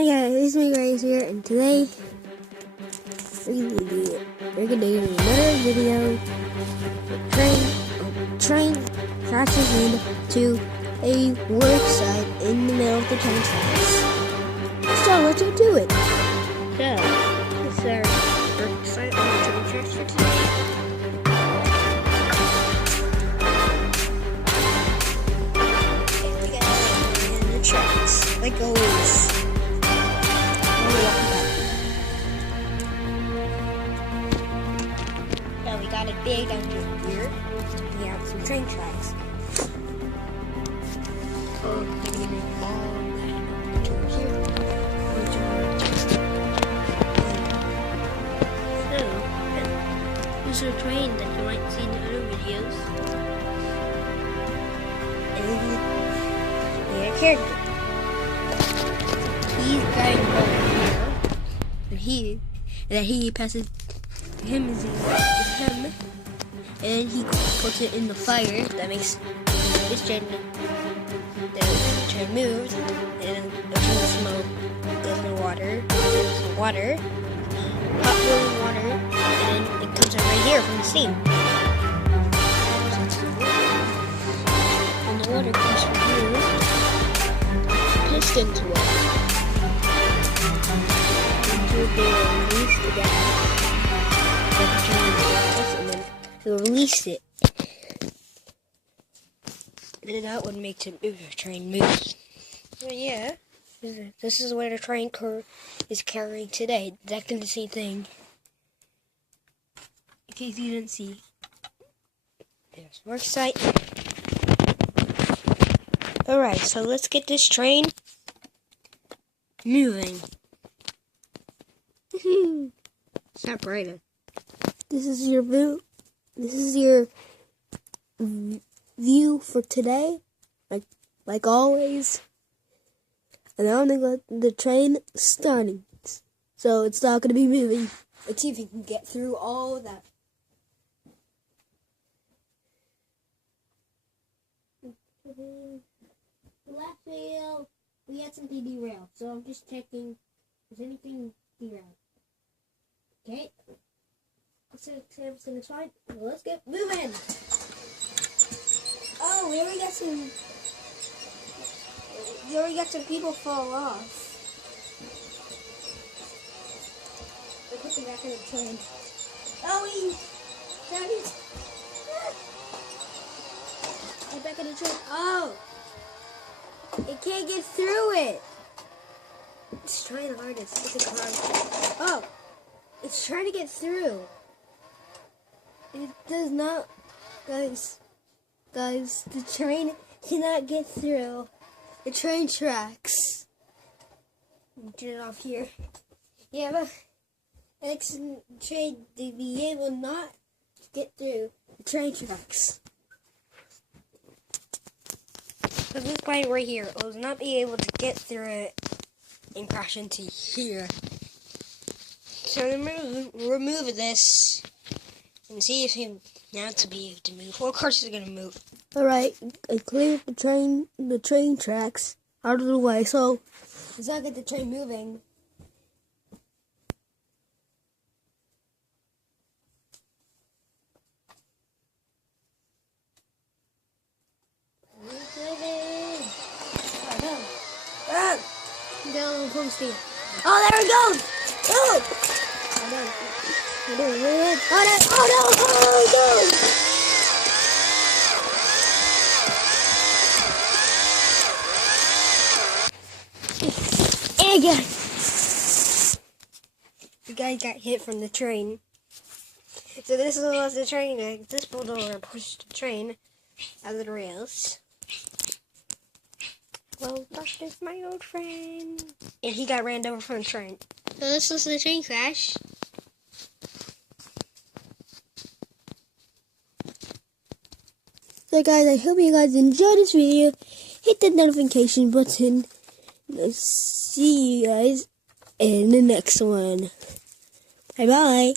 Hi guys, it's me Grace here, and today we're gonna do another video. Train crashes into a work site in the middle of the train tracks. So let's go do it. So, this is our work site on the train tracks for today. And we got in the tracks, like always. So we got a big engine here. We have some train tracks. This is a train that you might see in other videos. And we have a character. He's going over here. And he passes him is him. And he puts it in the fire that makes this train move. And the smoke goes in water. There's water. Hot boiling water. And then it comes out right here from the steam. And the water comes from here. Piston to it. And they release the gas. And then he'll release it. And that would make the train move. So yeah, this is what a train car is carrying today. Exactly the same thing. In case you didn't see. There's work site. Alright, so let's get this train moving. Stop writing. This is your view. This is your view for today, like always. And I'm gonna let the train starting, so it's not gonna be moving. Let's see if you can get through all of that. The last video we had something derailed, so I'm just checking if anything derailed. Okay. So Sam's gonna try. Well, let's get moving. Oh, we already got some. We already got some people fall off. We're putting back in the train. Oh, Daddy. Get back in the train. Oh, it can't get through it. It's trying the hardest. It's a car. Oh, it's trying to get through. It does not, guys, the train cannot get through the train tracks. Get it off here. Yeah, but it's train to be able not to get through the train tracks. So this point right here will not be able to get through it and crash into here. So remove this. And see if he now to be able to move. Well, of course he's gonna move. Alright, I cleared the train tracks out of the way, so let's not get the train moving. Down full speed. Oh, there it goes! Oh! Oh no! And again, the guy got hit from the train. So this was the train. This bulldozer pushed the train out of the rails. Well, that's my old friend. And he got ran over from the train. So this was the train crash. So guys, I hope you guys enjoyed this video. Hit the notification button. I'll see you guys in the next one. Bye bye.